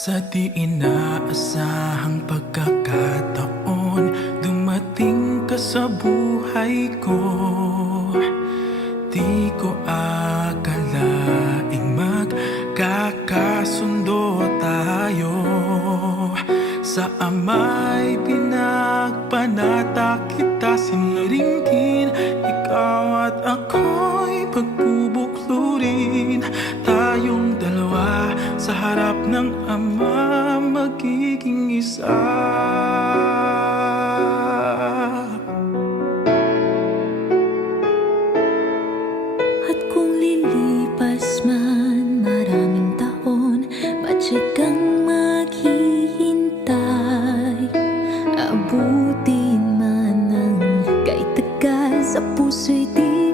Sa di inaasahang pagkakataon, dumating ka sa buhay ko. Di ko akalaing magkakasundo tayo. Sa ama'y pinagpanata kita siniringin. Ikaw at ako'y pagbubuklurin. Tayong dalawa sa harap ng Ama magiging isa. At kung lilipas man maraming taon, patsyag kang maghihintay. Abutin man ang kay tagal, sa puso'y di